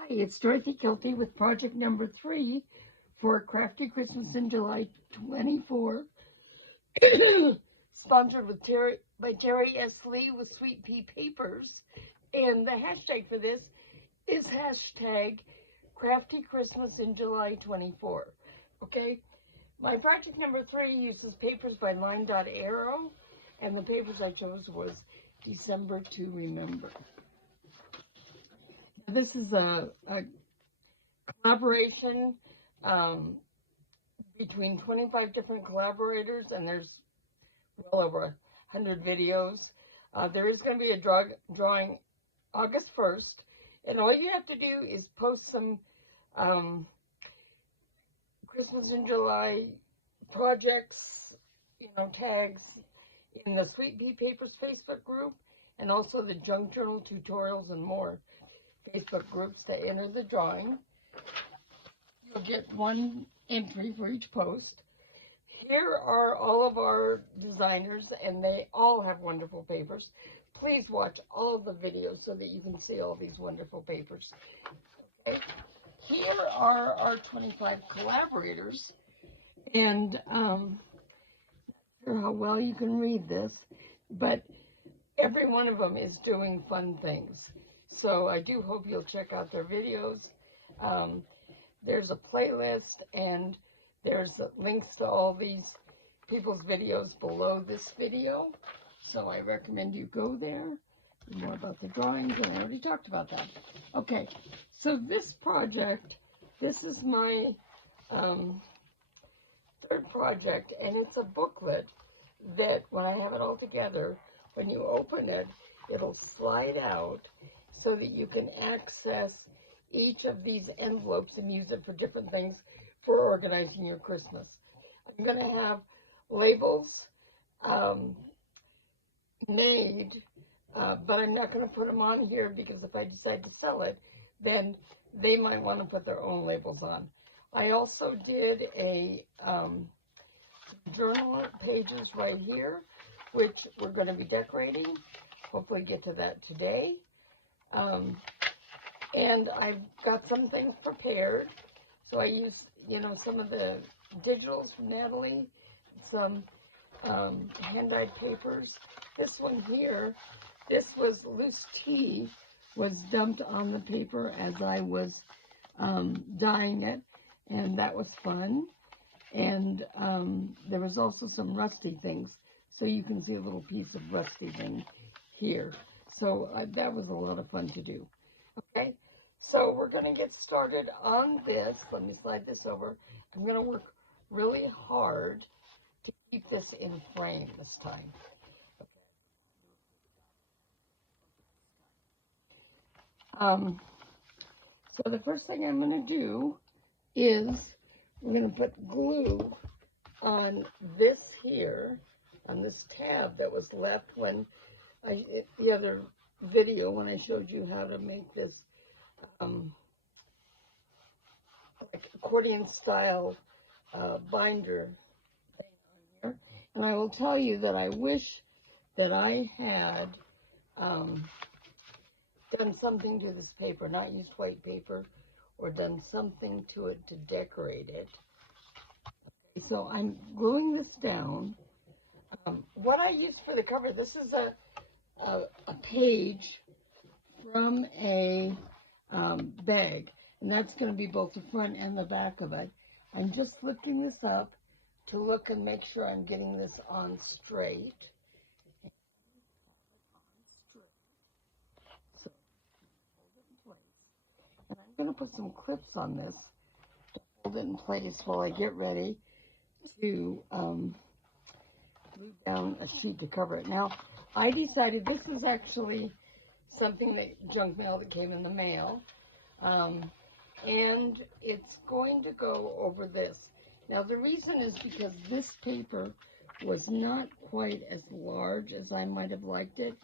Hi, it's Dorothy Kilty with project number 3 for Crafty Christmas in July 24. Sponsored by Terry S. Lee with Sweet Pea Papers. And the hashtag for this is hashtag Crafty Christmas in July 24. Okay, my project number 3 uses papers by LineDotArrow, and the papers I chose was December to Remember. This is a collaboration between 25 different collaborators, and there's well over 100 videos. There is going to be a drawing August 1st, and all you have to do is post some Christmas in July projects, tags in the Sweet Pea Papers Facebook group, and also the Junk Journal Tutorials and More Facebook groups to enter the drawing. You'll get one entry for each post. Here are all of our designers, and they all have wonderful papers. Please watch all of the videos so that you can see all these wonderful papers. Okay, here are our 25 collaborators, and I'm not sure how well you can read this, but every one of them is doing fun things. So I do hope you'll check out their videos. There's a playlist, and there's links to all these people's videos below this video. So I recommend you go there. More about the drawings, and I already talked about that. Okay, so this project, this is my third project, and it's a booklet that when I have it all together, when you open it, it'll slide out so that you can access each of these envelopes and use it for different things for organizing your Christmas. I'm going to have labels made, but I'm not going to put them on here because if I decide to sell it, then they might want to put their own labels on. I also did a journal pages right here, which we're going to be decorating. Hopefully get to that today. And I've got some things prepared. So I used, some of the digitals from Natalie, some hand-dyed papers. This one here, this was loose tea, was dumped on the paper as I was dyeing it, and that was fun. And there was also some rusty things, so you can see a little piece of rusty thing here. So that was a lot of fun to do. Okay, so we're going to get started on this. Let me slide this over. I'm going to work really hard to keep this in frame this time. Okay. So the first thing I'm going to do is I'm going to put glue on this here, on this tab that was left when the other video when I showed you how to make this like accordion style binder thing on here. And I will tell you that I wish that I had done something to this paper, not used white paper, or done something to it to decorate it. Okay, so I'm gluing this down. What I used for the cover, this is a page from a bag, and that's going to be both the front and the back of it. I'm just lifting this up to look and make sure I'm getting this on straight. So, hold it in place. And I'm going to put some clips on this to hold it in place while I get ready to glue down a sheet to cover it. Now, I decided this is actually something that junk mail that came in the mail, and it's going to go over this. Now the reason is because this paper was not quite as large as I might have liked it,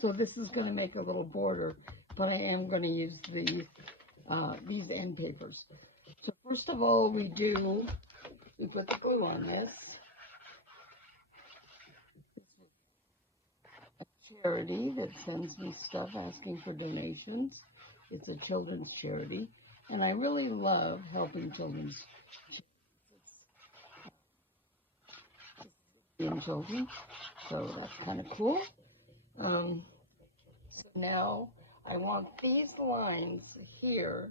so this is going to make a little border, but I am going to use these end papers. So first of all, we put the glue on this. Charity that sends me stuff asking for donations. It's a children's charity, and I really love helping children's children, so that's kind of cool. So now I want these lines here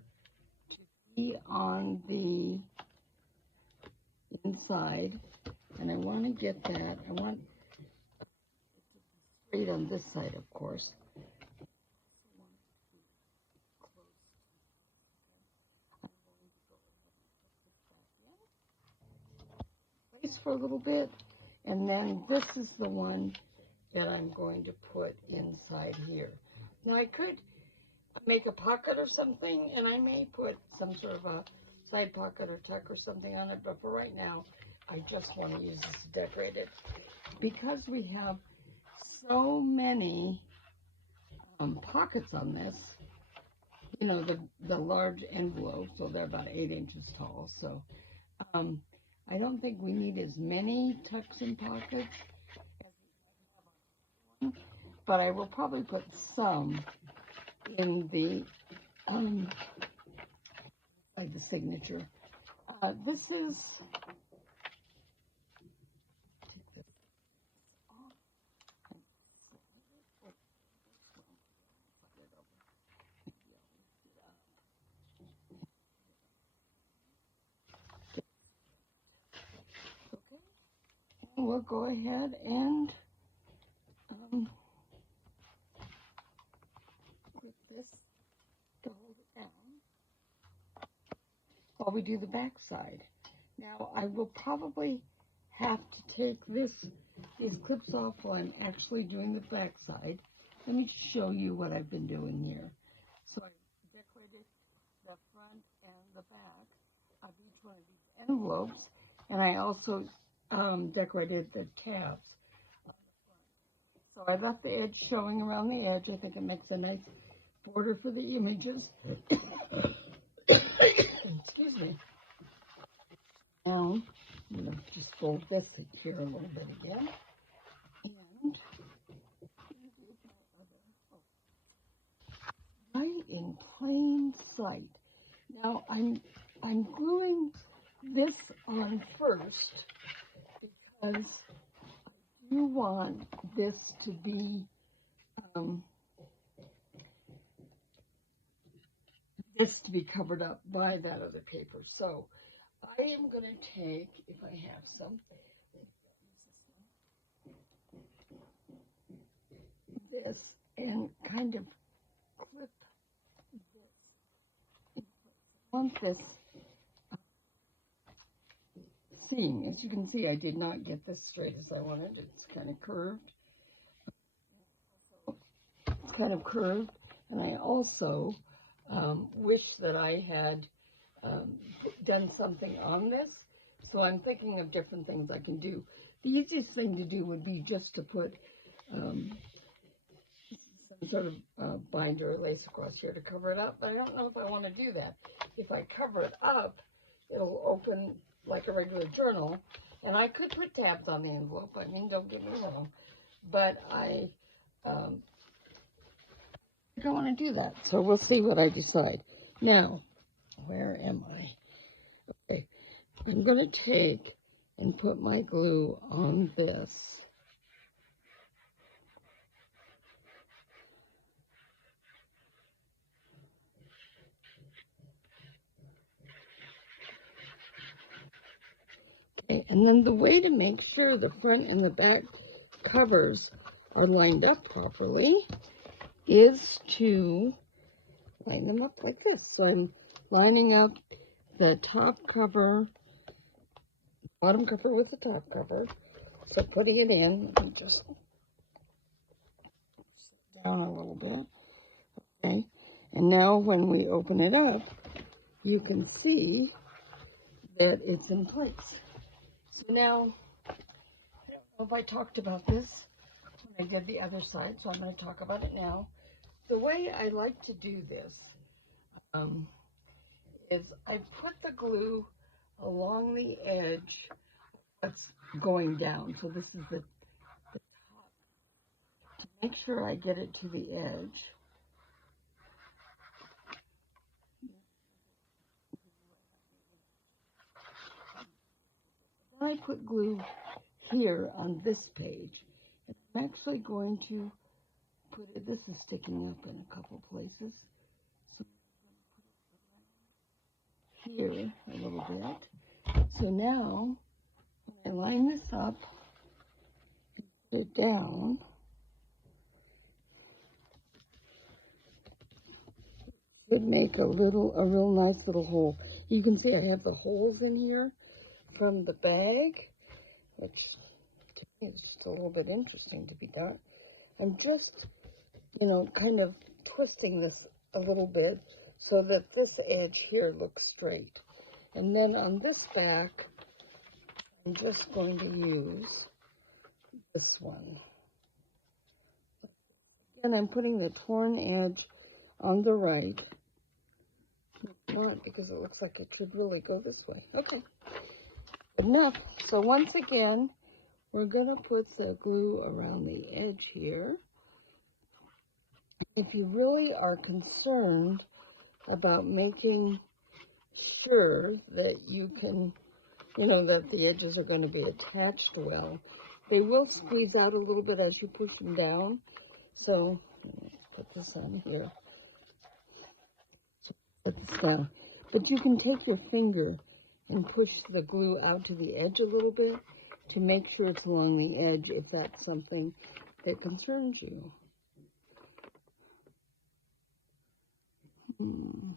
to be on the inside, and I want to get that. I want it straight on this side, of course. Place for a little bit, and then this is the one that I'm going to put inside here. Now I could make a pocket or something, and I may put some sort of a side pocket or tuck or something on it, but for right now, I just want to use this to decorate it. Because we have so many pockets on this, you know, the large envelopes, so they're about 8 inches tall, so I don't think we need as many tucks and pockets as we have, but I will probably put some in the like the signature. This is we'll go ahead and put this to hold it down while we do the back side. Now I will probably have to take these clips off while I'm actually doing the back side. Let me show you what I've been doing here. So I decorated the front and the back of each one of these envelopes, and I also decorated the tabs on the front. So I left the edge showing around the edge. I think it makes a nice border for the images. Excuse me. Now, I'm going to just fold this here a little bit again. And right in plain sight. Now, I'm gluing this on first because I do want this to be covered up by that other paper. So I am going to take, if I have some, this and kind of clip this. I want this seam. As you can see, I did not get this straight as I wanted. It's kind of curved. It's kind of curved, and I also wish that I had done something on this. So I'm thinking of different things I can do. The easiest thing to do would be just to put some sort of binder or lace across here to cover it up. But I don't know if I want to do that. If I cover it up, it'll open like a regular journal. And I could put tabs on the envelope. I mean, don't get me wrong. But I don't want to do that. So we'll see what I decide. Now, where am I? Okay, I'm going to take and put my glue on this. Okay, and then the way to make sure the front and the back covers are lined up properly is to line them up like this. So I'm lining up the top cover, bottom cover with the top cover. So putting it in, let me just sit down a little bit. Okay, and now when we open it up, you can see that it's in place. So now, I don't know if I talked about this when I did the other side, so I'm going to talk about it now. The way I like to do this is I put the glue along the edge that's going down. So this is the top. To make sure I get it to the edge, I put glue here on this page. And I'm actually going to put it, this is sticking up in a couple places. So here a little bit. So now, when I line this up, put it down, should make a real nice little hole. You can see I have the holes in here from the bag, which to me is just a little bit interesting to be done. I'm just, you know, kind of twisting this a little bit so that this edge here looks straight. And then on this back, I'm just going to use this one. And I'm putting the torn edge on the right. Not because it looks like it should really go this way. Okay, good enough. So once again, we're going to put the glue around the edge here. If you really are concerned about making sure that you can, you know, that the edges are going to be attached well, they will squeeze out a little bit as you push them down. So, let's put this on here. Put this down. But you can take your finger and push the glue out to the edge a little bit to make sure it's along the edge if that's something that concerns you.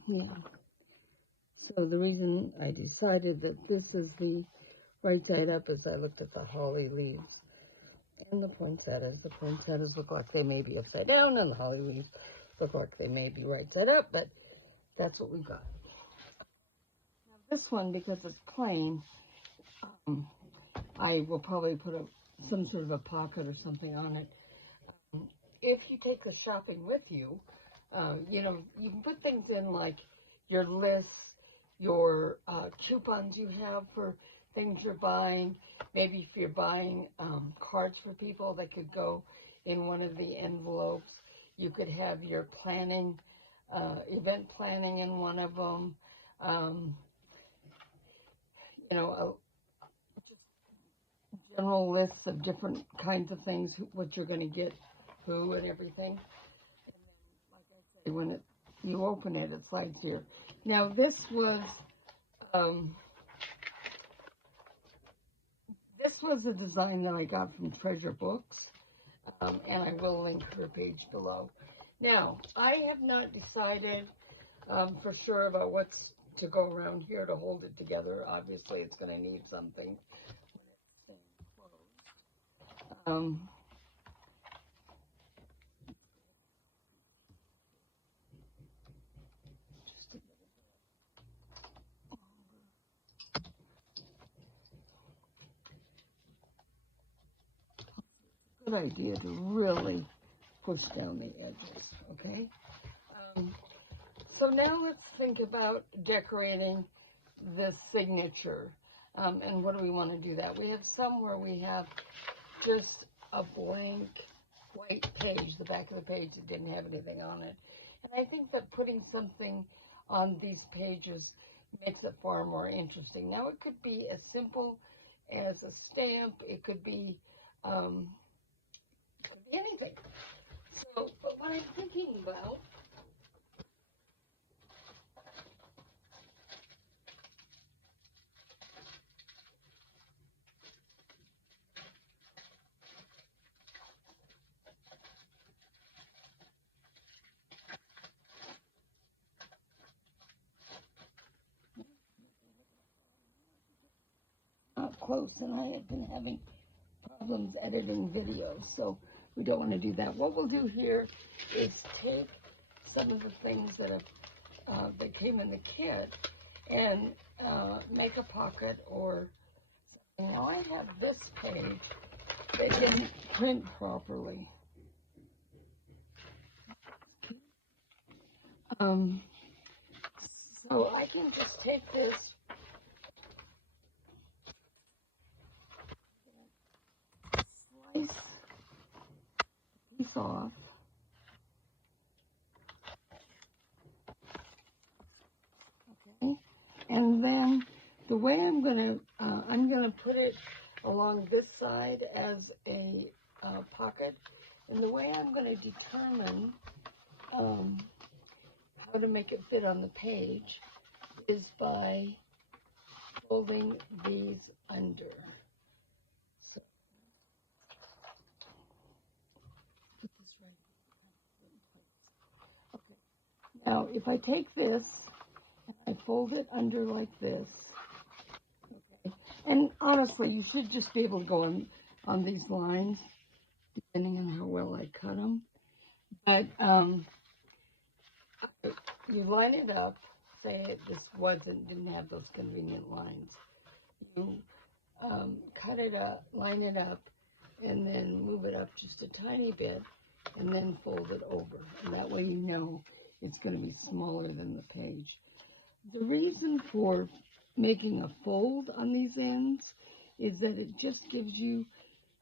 Yeah. So the reason I decided that this is the right side up is I looked at the holly leaves and the poinsettias. The poinsettias look like they may be upside down and the holly leaves look like they may be right side up, but that's what we got. Now this one, because it's plain, I will probably put some sort of a pocket or something on it. If you take the shopping with you, you know, you can put things in like your lists, your coupons you have for things you're buying. Maybe if you're buying cards for people that could go in one of the envelopes. You could have your planning, event planning in one of them. You know, just general lists of different kinds of things, what you're going to get, who, and everything. And then, like I said, when you open it, it slides here. Now, this was a design that I got from Treasure Books, and I will link her page below. Now, I have not decided for sure about what's to go around here to hold it together. Obviously, it's going to need something when it's closed. Good idea to really push down the edges, okay? So now let's think about decorating this signature. And what do we want to do that? We have some where we have just a blank white page, the back of the page that didn't have anything on it. And I think that putting something on these pages makes it far more interesting. Now, it could be as simple as a stamp. It could be anything. So, but what I'm thinking about up close, and I had been having problems editing videos, so we don't want to do that. What we'll do here is take some of the things that have that came in the kit and make a pocket or something. Now I have this page that didn't print properly. So I can just take this slice piece off. Okay, and then the way I'm I'm going to put it along this side as a pocket. And the way I'm going to determine how to make it fit on the page is by folding these under. So, put this right in place. Okay. Now, if I take this and I fold it under like this, okay, and honestly, you should just be able to go on these lines, depending on how well I cut them. But you line it up. Say this didn't have those convenient lines. You cut it up, line it up, and then move it up just a tiny bit, and then fold it over. And that way you know it's going to be smaller than the page. The reason for making a fold on these ends is that it just gives you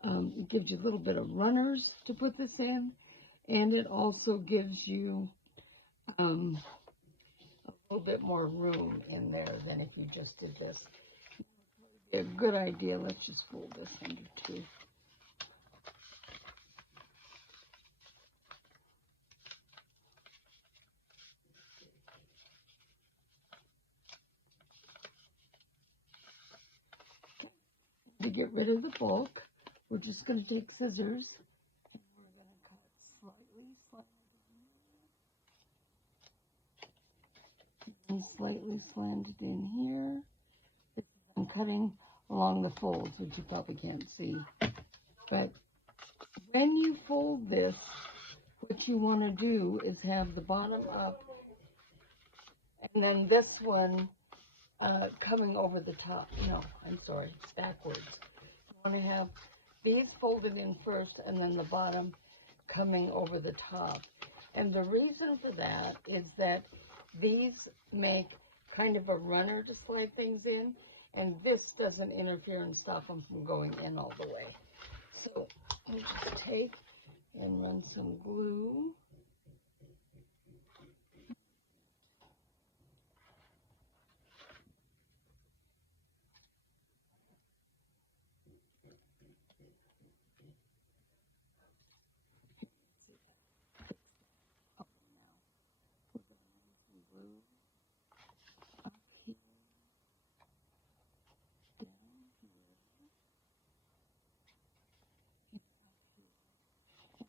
a little bit of runners to put this in, and it also gives you a little bit more room in there than if you just did this. A good idea. Let's just fold this under too. To get rid of the bulk, we're just going to take scissors and we're going to cut slightly slanted in here. I'm cutting along the folds, which you probably can't see. But when you fold this, what you want to do is have the bottom up, and then this one coming over the top. No, I'm sorry, it's backwards. You want to have these folded in first, and then the bottom coming over the top. And the reason for that is that these make kind of a runner to slide things in, and this doesn't interfere and stop them from going in all the way. So I'll just take and run some glue.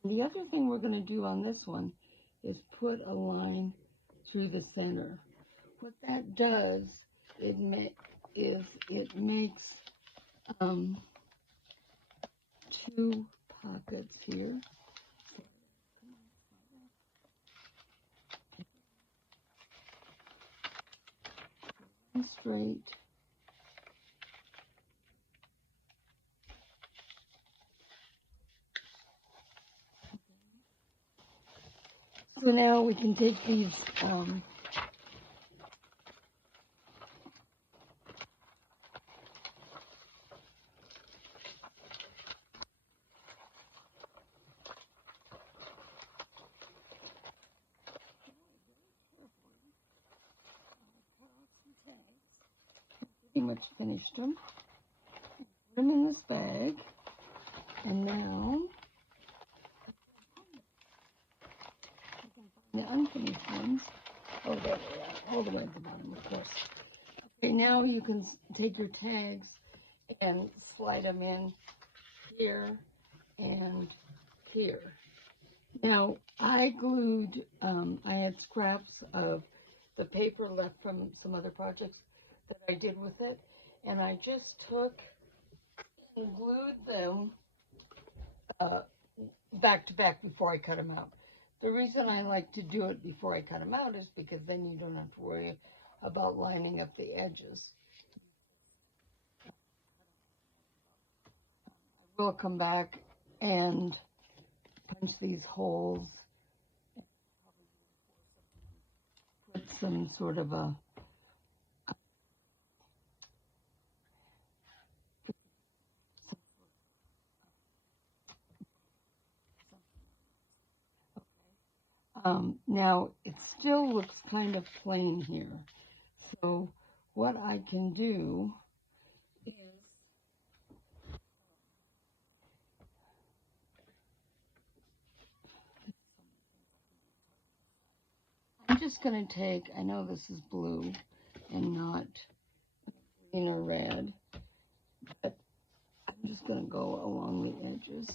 The other thing we're going to do on this one is put a line through the center. What that does, it makes two pockets here. One straight. So now we can take these pretty much finished them. Put them in this bag, and now the unfinished ones. Oh, there they are, all the way at the bottom, of course. Okay, now you can take your tags and slide them in here and here. Now, I glued, I had scraps of the paper left from some other projects that I did with it, and I just took and glued them back to back before I cut them out. The reason I like to do it before I cut them out is because then you don't have to worry about lining up the edges. I will come back and punch these holes, put some sort of a now it still looks kind of plain here. So what I can do is just going to take, I know this is blue and not green or red, but I'm just going to go along the edges.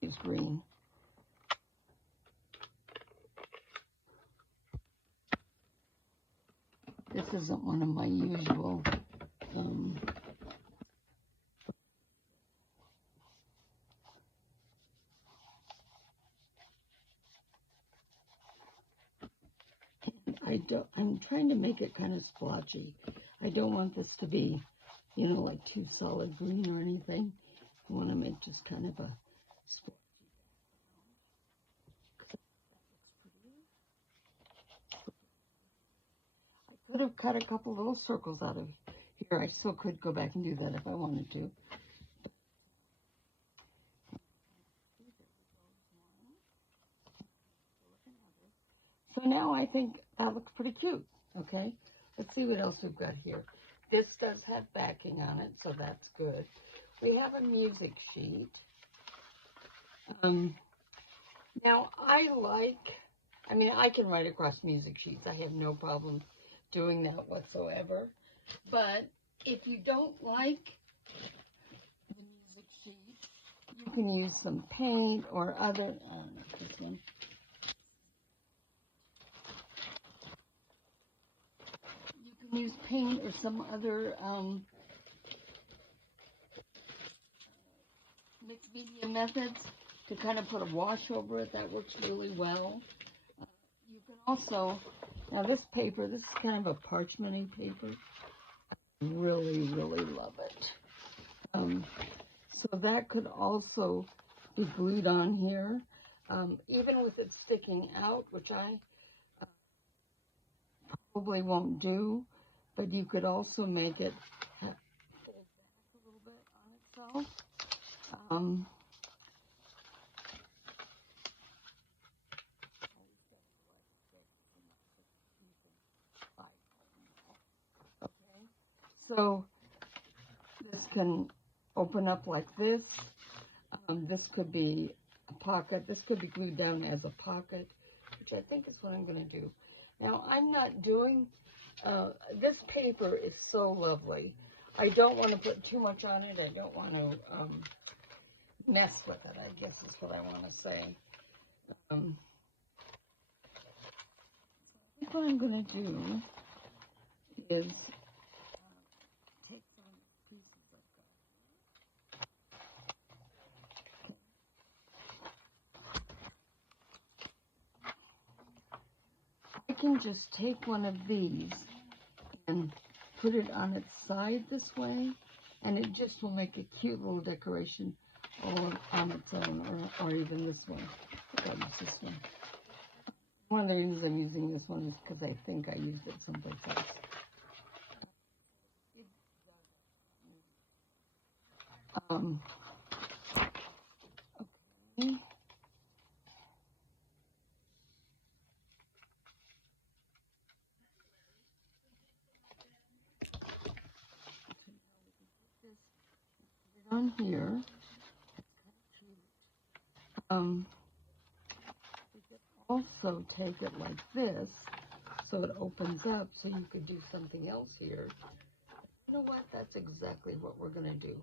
Use green. This isn't one of my usual I'm trying to make it kind of splotchy. I don't want this to be, you know, like too solid green or anything. I want to make just kind of a splotchy background. I could have cut a couple little circles out of here. I still could go back and do that if I wanted to. So now I think that looks pretty cute, okay? Let's see what else we've got here. This does have backing on it, so that's good. We have a music sheet. Now, I can write across music sheets. I have no problem doing that whatsoever. But if you don't like the music sheet, you can use some paint or other, I don't know, this one. You can use paint or some other mixed media methods to kind of put a wash over it. That works really well. You can also, now this paper, this is kind of a parchment-y paper. I really, really love it. So that could also be glued on here, even with it sticking out, which I probably won't do, but you could also make it fold back a little bit on itself. So this can open up like this. This could be a pocket. This could be glued down as a pocket, which I think is what I'm going to do. Now, I'm not doing, this paper is so lovely. I don't want to put too much on it. I don't want to mess with it, I guess is what I want to say. I think what I'm going to do is take some pieces I can just take one of these and put it on its side this way, and it just will make a cute little decoration all on its own, or even this one. I think I'll use this one. One of the reasons I'm using this one is because I think I used it someplace else. Okay. On here, we could also take it like this, so it opens up, so you could do something else here. You know what? That's exactly what we're going to do.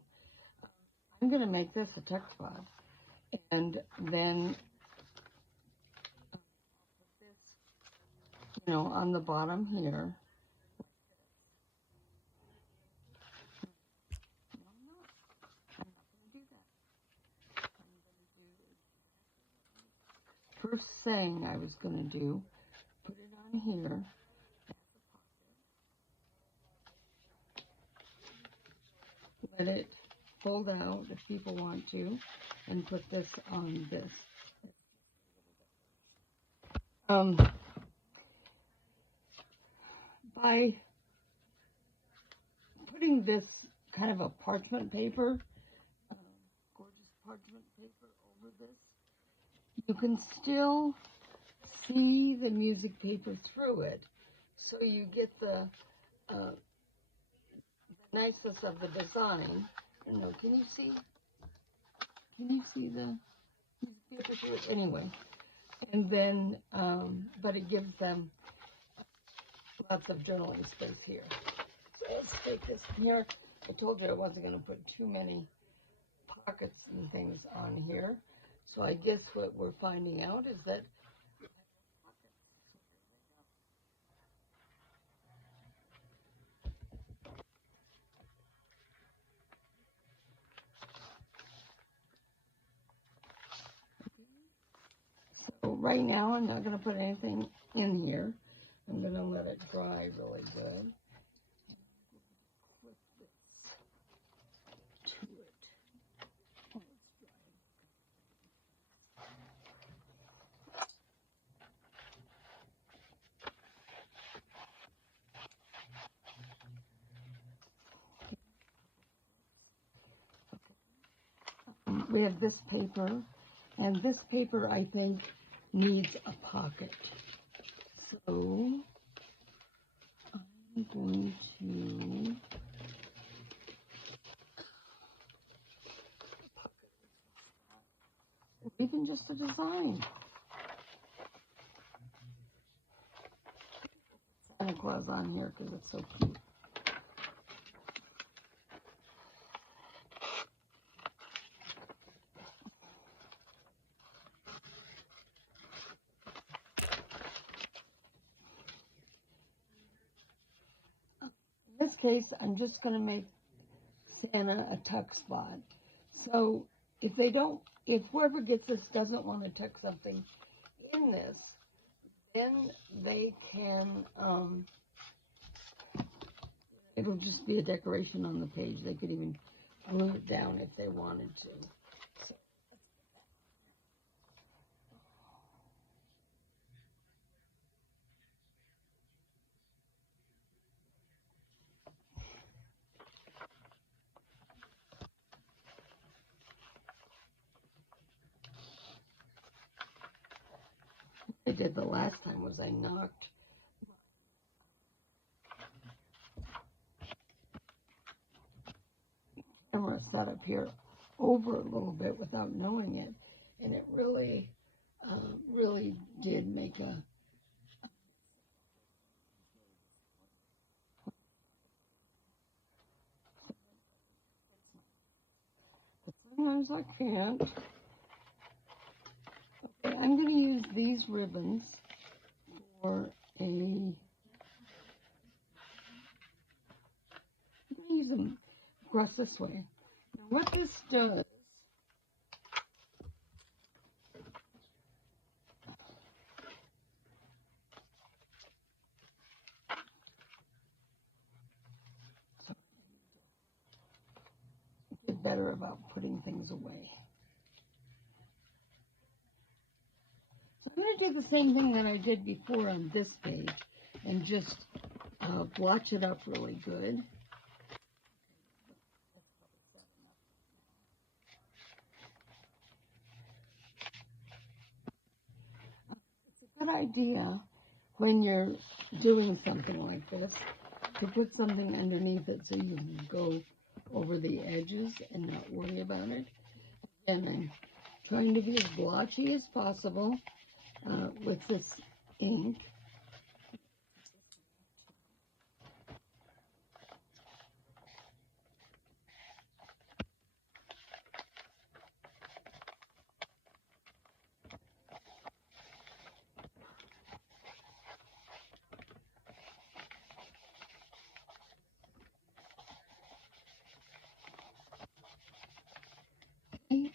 I'm going to make this a text box, and then put this, you know, on the bottom here. First thing I was going to do, put it on here as a pocket. Let it fold out if people want to, and put this on this. By putting this kind of a parchment paper, gorgeous parchment paper over this, you can still see the music paper through it, so you get the niceness of the design. I don't know, can you see the paper here? Anyway, and then, but it gives them lots of journaling space here. So let's take this from here. I told you I wasn't going to put too many pockets and things on here. So I guess what we're finding out is that so right now I'm not going to put anything in here. I'm going to let it dry really good. Clip this to it. Oh, it's dry. We have this paper, and this paper I think needs a pocket. So I'm going to even just a design. Santa Claus on here because it's so cute. In this case, I'm just going to make Santa a tuck spot. So if whoever gets this doesn't want to tuck something in this, then they can, it'll just be a decoration on the page. They could even glue it down if they wanted to. So, what I did the last time was I knocked camera setup here over a little bit without knowing it, and it really, really did make a. But sometimes I can't. Okay, I'm going to use these ribbons for a. I'm going to use them across this way. Now, what this does. Get better about putting things away. So I'm going to do the same thing that I did before on this page and just blotch it up really good. It's a good idea when you're doing something like this to put something underneath it so you can go over the edges and not worry about it. And I'm trying to be as blotchy as possible with this ink.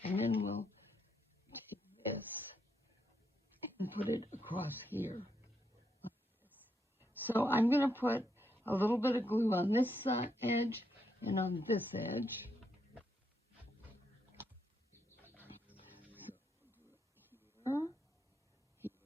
And then we'll take this and put it across here. So I'm going to put a little bit of glue on this edge and on this edge. So here,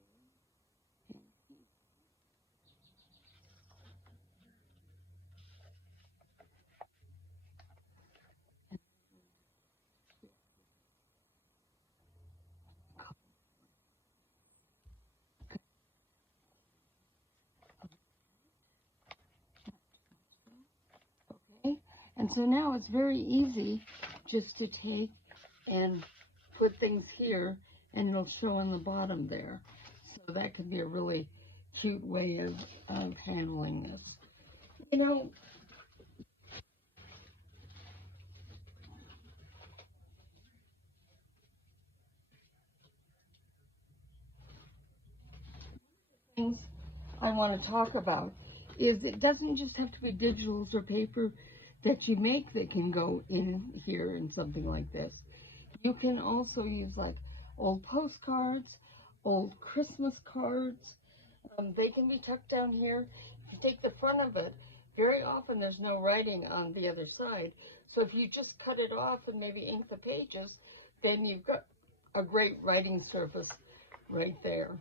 And so now it's very easy just to take and put things here, and it'll show on the bottom there. So that could be a really cute way of handling this. You know, things I want to talk about is it doesn't just have to be digitals or paper that you make that can go in here in something like this. You can also use like old postcards, old Christmas cards. They can be tucked down here. If you take the front of it, very often there's no writing on the other side. So if you just cut it off and maybe ink the pages, then you've got a great writing surface right there.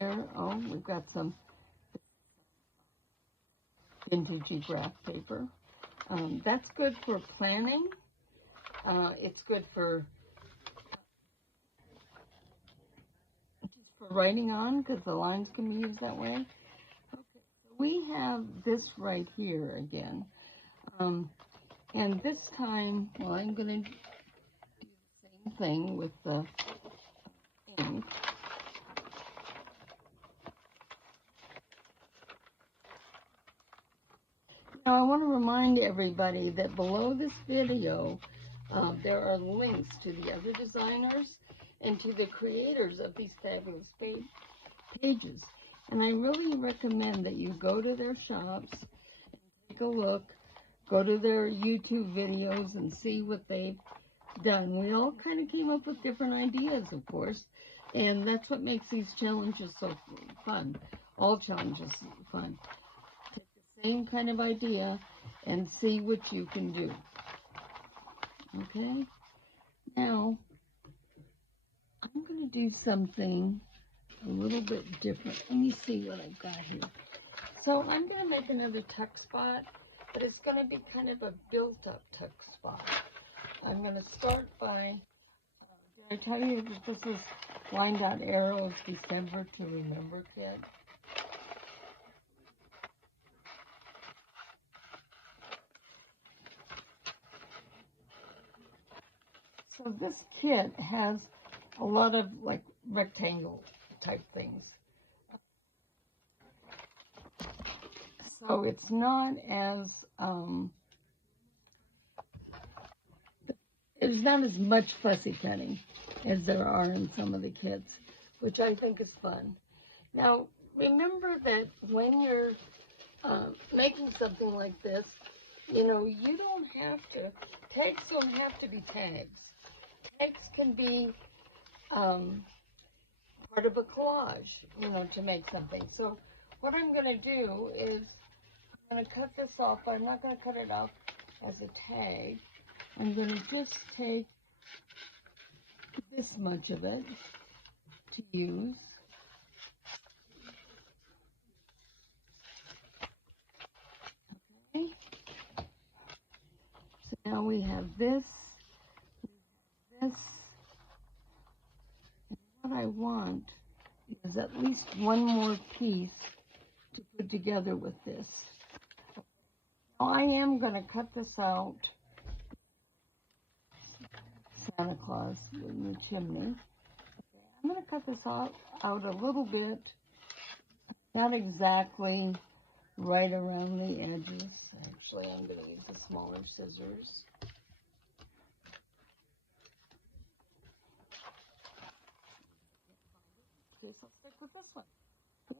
Here, oh, we've got some vintagey graph paper. That's good for planning. It's good for writing on because the lines can be used that way. Okay, so we have this right here again. And this time, well, I'm going to do the same thing with the ink. Now, I want to remind everybody that below this video, there are links to the other designers and to the creators of these fabulous pages. And I really recommend that you go to their shops and take a look, go to their YouTube videos and see what they've done. We all kind of came up with different ideas, of course, and that's what makes these challenges so fun. All challenges fun. Take the same kind of idea and see what you can do. Okay? Now, I'm going to do something a little bit different. Let me see what I've got here. So I'm going to make another tuck spot, but it's going to be kind of a built-up tuck spot. I'm going to start by, did I tell you that this is LineDotArrow's December to Remember kit? So this kit has a lot of like rectangle type things. So it's not as, there's not as much fussy cutting as there are in some of the kits, which I think is fun. Now, remember that when you're making something like this, you know, you don't have to, tags don't have to be tags. Tags can be part of a collage, you know, to make something. So what I'm going to do is I'm going to cut this off. I'm not going to cut it off as a tag. I'm going to just take this much of it to use. Okay. So now we have this. And what I want is at least one more piece to put together with this. Now I am going to cut this out. Santa Claus in the chimney. Okay, I'm going to cut this out a little bit, not exactly right around the edges. Actually, I'm going to use the smaller scissors. Okay, so I'll stick with this one.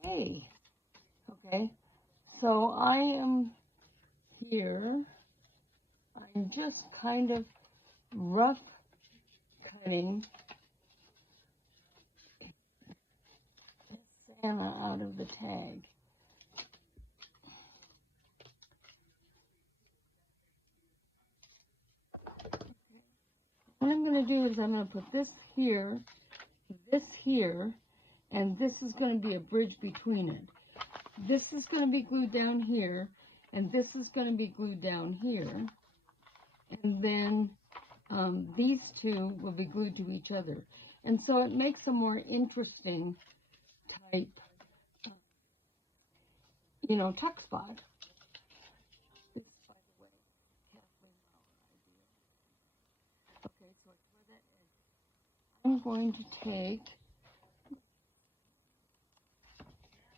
Yay! Okay, so I am here. I'm just kind of rough cutting Santa out of the tag. What I'm going to do is I'm going to put this here, and this is going to be a bridge between it. This is going to be glued down here, and this is going to be glued down here. And then these two will be glued to each other. And so it makes a more interesting type. you know, tuck spot. This, by the way, halfway flower idea. Okay, so it's where that edge is. I'm going to take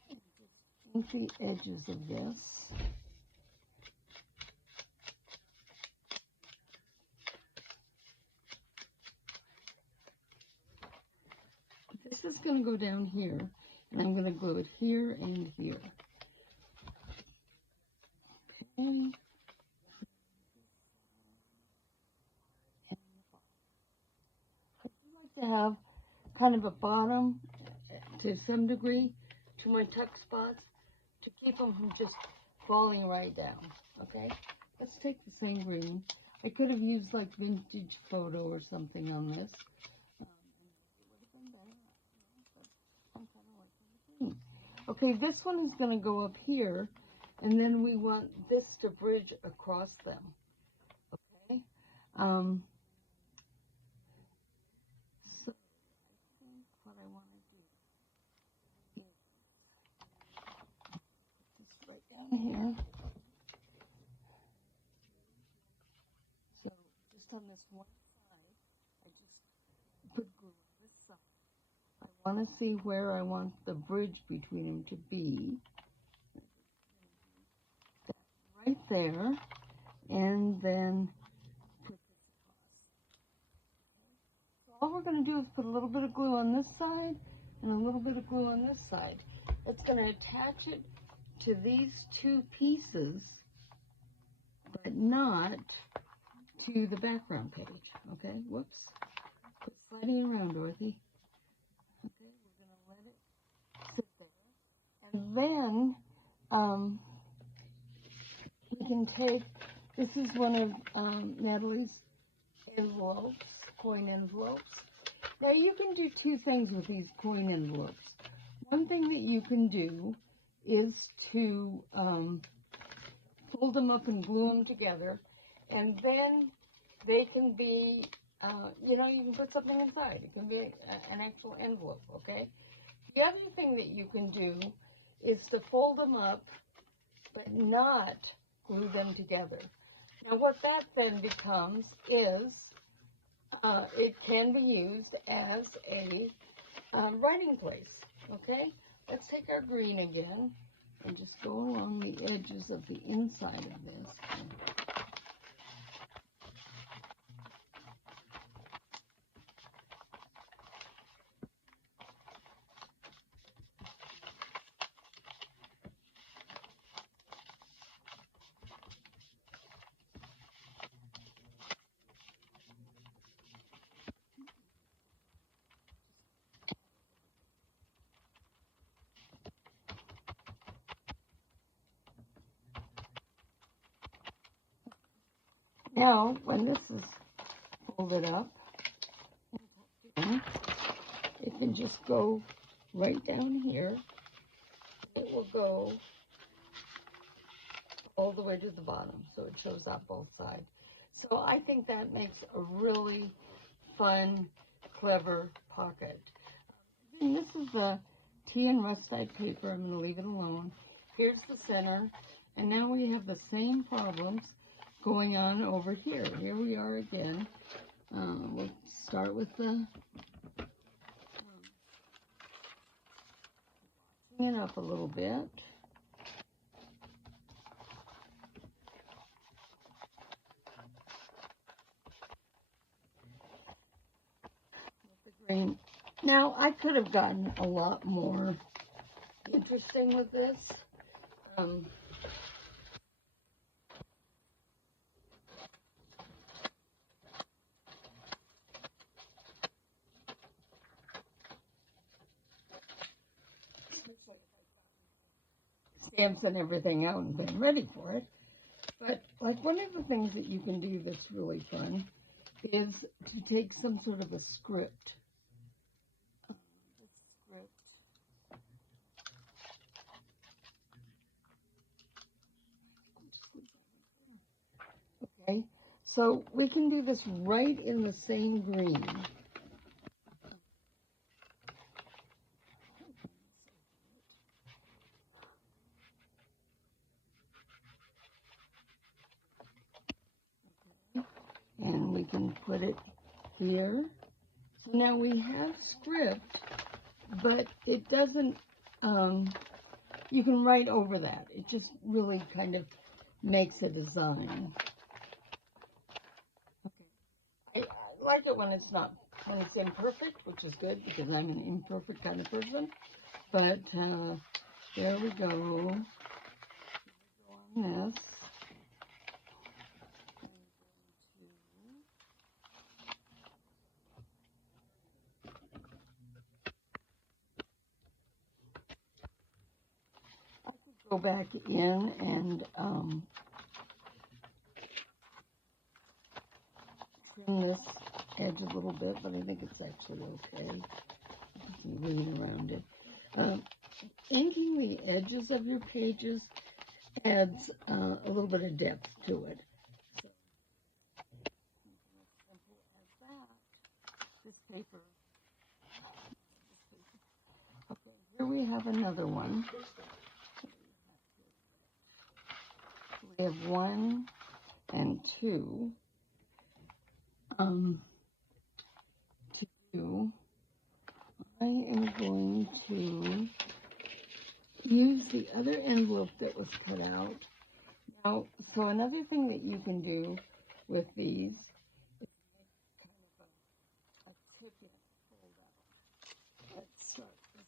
and just ink the edges of this. This is going to go down here, and I'm going to glue it here and here. Okay. I do like to have kind of a bottom to some degree to my tuck spots to keep them from just falling right down. Okay, let's take the same green. I could have used like vintage photo or something on this. Okay, this one is going to go up here, and then we want this to bridge across them. Okay, so I think what I want to do is just right down here. So just on this one side, I just put glue on this side. I want to see where I want the bridge between them to be. That right there, and then put this across. So all we're going to do is put a little bit of glue on this side and a little bit of glue on this side. It's going to attach it to these two pieces, but not to the background page. Okay, whoops. Quit sliding around, Dorothy. Okay, we're going to let it sit there. And then we can take, this is one of Natalie's envelopes, coin envelopes. Now you can do two things with these coin envelopes. One thing that you can do is to fold them up and glue them together, and then they can be, you know, you can put something inside. It can be an actual envelope, okay? The other thing that you can do is to fold them up, but not glue them together. Now what that then becomes is, it can be used as a writing place, okay? Let's take our green again and just go along the edges of the inside of this. Now, when this is folded up, it can just go right down here. It will go all the way to the bottom, so it shows up both sides. So I think that makes a really fun, clever pocket. And this is the tea and rustite paper. I'm going to leave it alone. Here's the center, and now we have the same problems going on over here. Here we are again. We'll start with the it up a little bit. With the green. Now I could have gotten a lot more interesting with this. Stamps and everything out and been ready for it. But like one of the things that you can do that's really fun is to take some sort of a script. Okay, so we can do this right in the same green. can put it here. So now we have script, but it doesn't, you can write over that. It just really kind of makes a design. Okay. I like it when it's not, when it's imperfect, which is good because I'm an imperfect kind of person. But there we go. On this. Go back in and trim this edge a little bit, but I think it's actually okay. Lean around it. Inking the edges of your pages adds a little bit of depth to it. So, as simple as that. This paper. Okay, here we have another one. We have 1 and 2 to do. I am going to use the other envelope that was cut out. Now, so another thing that you can do with these is make kind of a ticket fold out. Let's start this.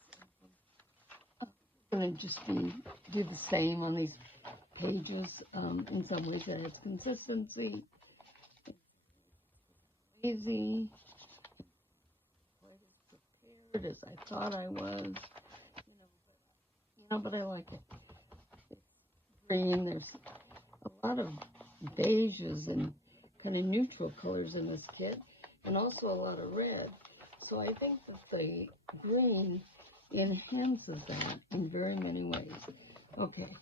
I'm going to just do the same on these pages. In some ways it adds consistency. Easy. Quite as prepared as I thought I was. But I like it. It's green. There's a lot of beiges and kind of neutral colors in this kit, and also a lot of red. So I think that the green enhances that in very many ways. Okay.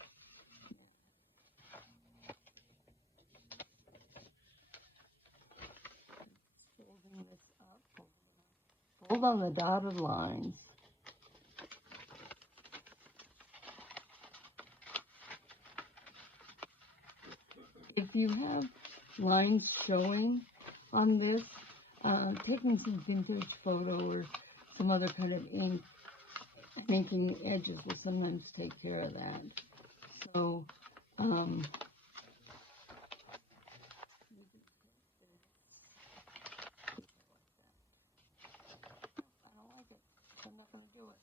Folding this up. Fold on the dotted lines. If you have lines showing on this, taking some vintage photo or some other kind of ink, inking the edges will sometimes take care of that. So, I don't like it. I'm not going to do it.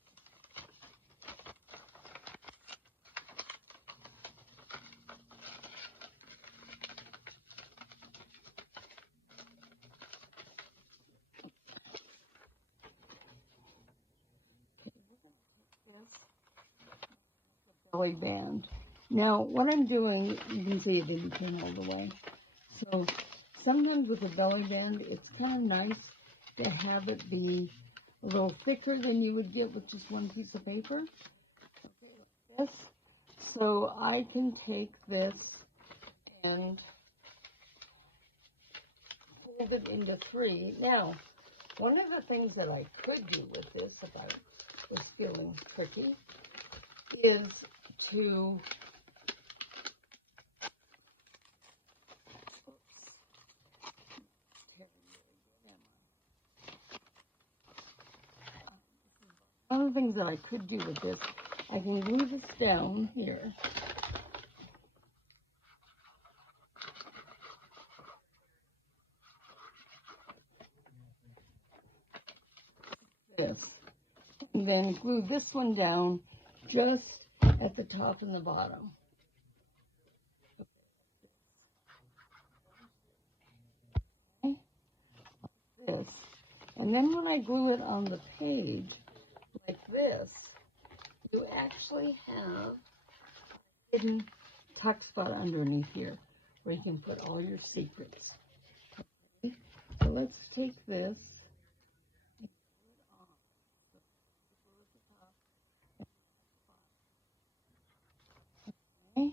Belly band. Now, what I'm doing, you can see it didn't turn all the way. So, sometimes with a belly band, it's kind of nice to have it be a little thicker than you would get with just one piece of paper. Okay, like this. So, I can take this and fold it into 3. Now, one of the things that I could do with this, if I was feeling tricky, is to one of the things that I could do with this, I can glue this down here. This. And then glue this one down just at the top and the bottom. Okay. This. And then when I glue it on the page, like this, you actually have a hidden tuck spot underneath here where you can put all your secrets. Okay. So let's take this. Okay.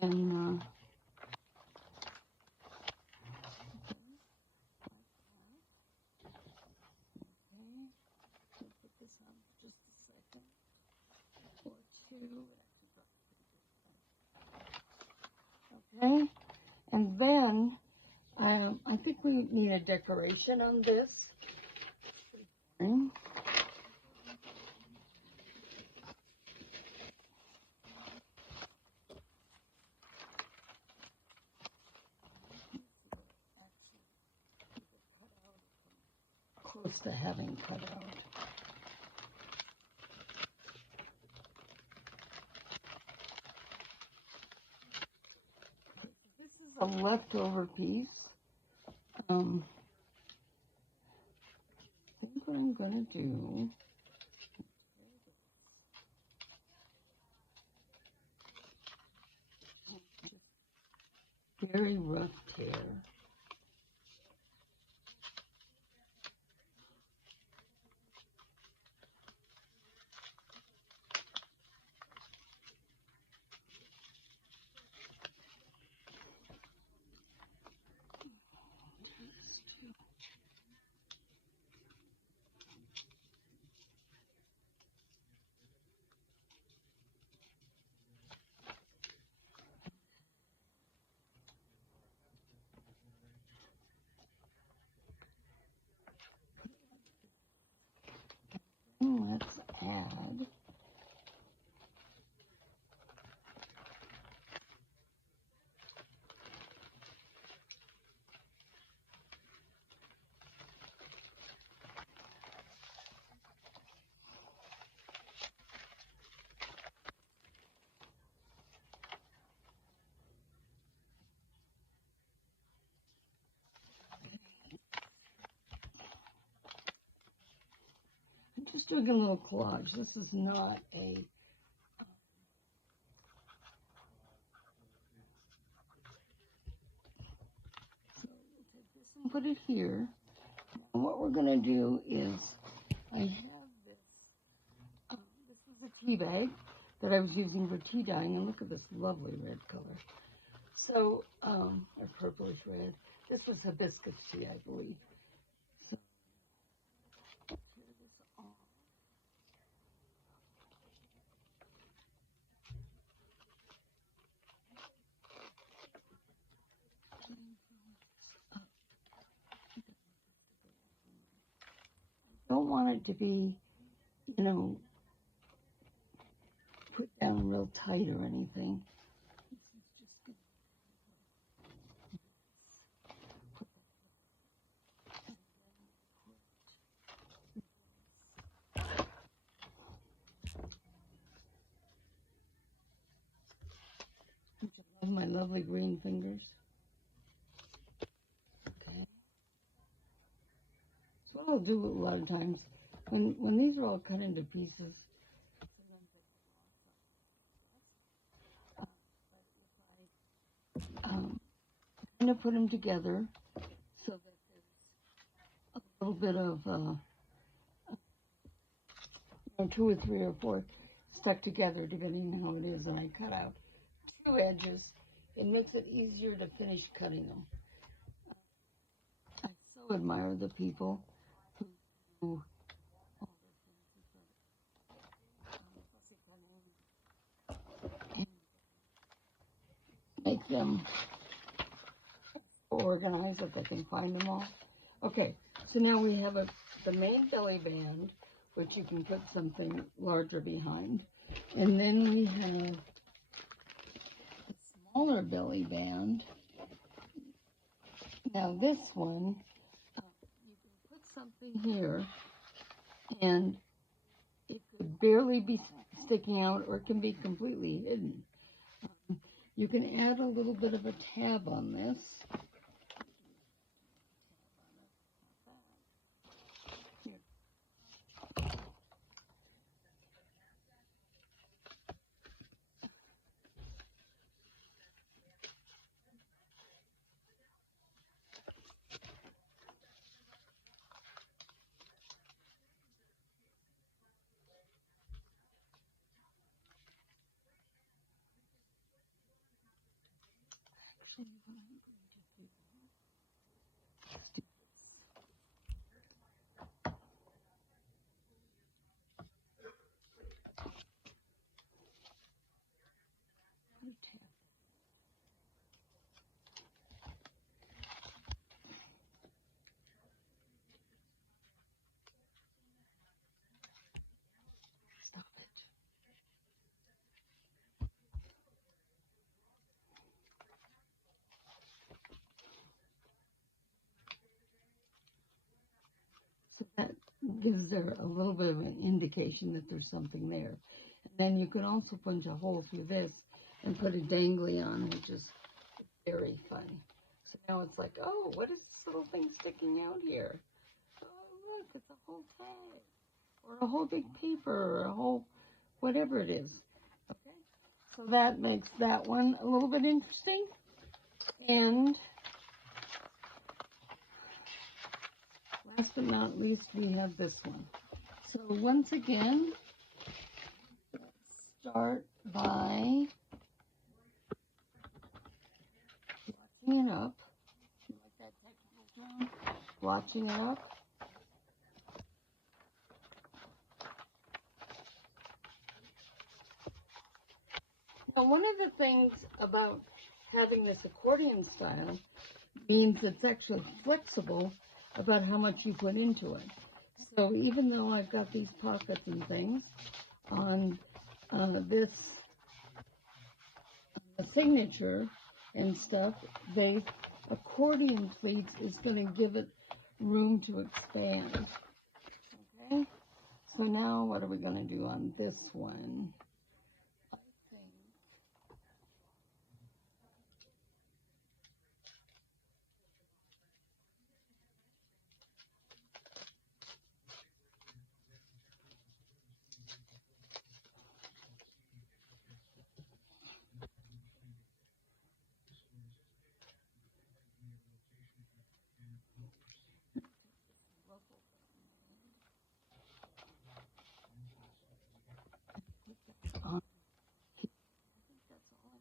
And put this on for just a second or two. Okay, and then I think we need a decoration on this. Close to having cut out. This is a leftover piece. I think what I'm going to do, very rough tear. Let's add I'm just doing a little collage. This is not a so we'll take this and put it here. And what we're going to do is I have this. This is a tea bag that I was using for tea dyeing, and look at this lovely red color. So, a purplish red. This is hibiscus tea, I believe. So, tear this off. Don't want it to be, you know, put down real tight or anything. I love my lovely green fingers. Okay. So what I'll do a lot of times, when these are all cut into pieces, kind of put them together so that there's a little bit of, you know, 2 or 3 or 4 stuck together, depending on how it is, and I cut out 2 edges. It makes it easier to finish cutting them. I so admire the people who do all this and make them organized if I can find them all. Okay, so now we have the main belly band, which you can put something larger behind. And then we have a smaller belly band. Now this one, you can put something here, and it could barely be sticking out, or it can be completely hidden. You can add a little bit of a tab on this. gives there a little bit of an indication that there's something there. And then you can also punch a hole through this and put a dangly on, which is very fun. So now it's like, oh, what is this little thing sticking out here? Oh, look, it's a whole tag, or a whole big paper, or a whole whatever it is. Okay, so that makes that one a little bit interesting. And last but not least, we have this one. So once again, let's start by blotching it up. You like that technical term? Blotching it up. Now, one of the things about having this accordion style means it's actually flexible about how much you put into it. So even though I've got these pockets and things on this signature and stuff, the accordion pleats is going to give it room to expand. Okay, so now what are we going to do on this one?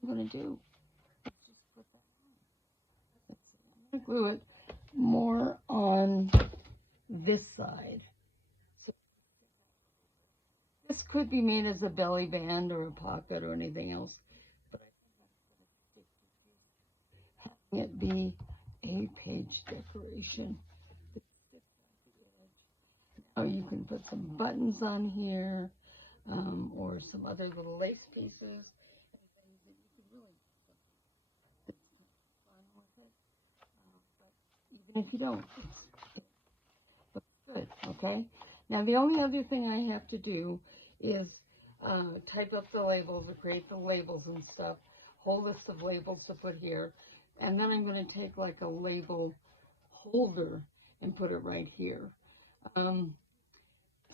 I'm going to do. Let's just put that on. Let's see. I'm going to glue it more on this side. So this could be made as a belly band or a pocket or anything else, but I think I'm going to having it be a page decoration. Now you can put some buttons on here, or some other little lace pieces. Even if you don't, it looks good, okay? Now, the only other thing I have to do is type up the labels or create the labels and stuff, whole list of labels to put here, and then I'm going to take like a label holder and put it right here,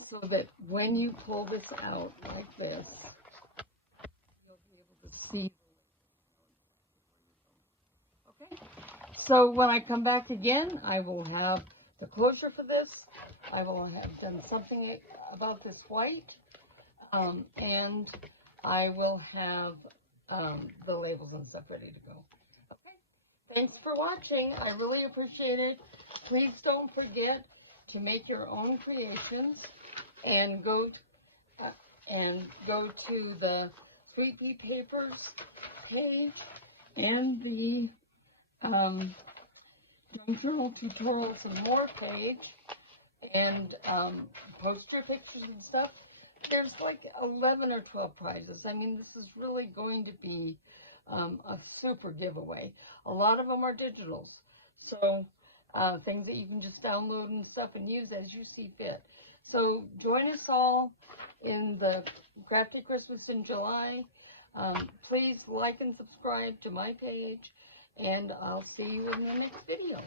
so that when you pull this out like this, you'll be able to see. Okay? So when I come back again, I will have the closure for this. I will have done something about this white, and I will have the labels and stuff ready to go. Okay, thanks for watching. I really appreciate it. Please don't forget to make your own creations and go to the Sweet Pea Papers page and the Journal Tutorials and More page, and post your pictures and stuff. There's like 11 or 12 prizes. I mean, this is really going to be a super giveaway. A lot of them are digitals, so things that you can just download and stuff and use as you see fit. So join us all in the Crafty Christmas in July. Please like and subscribe to my page, and I'll see you in the next video.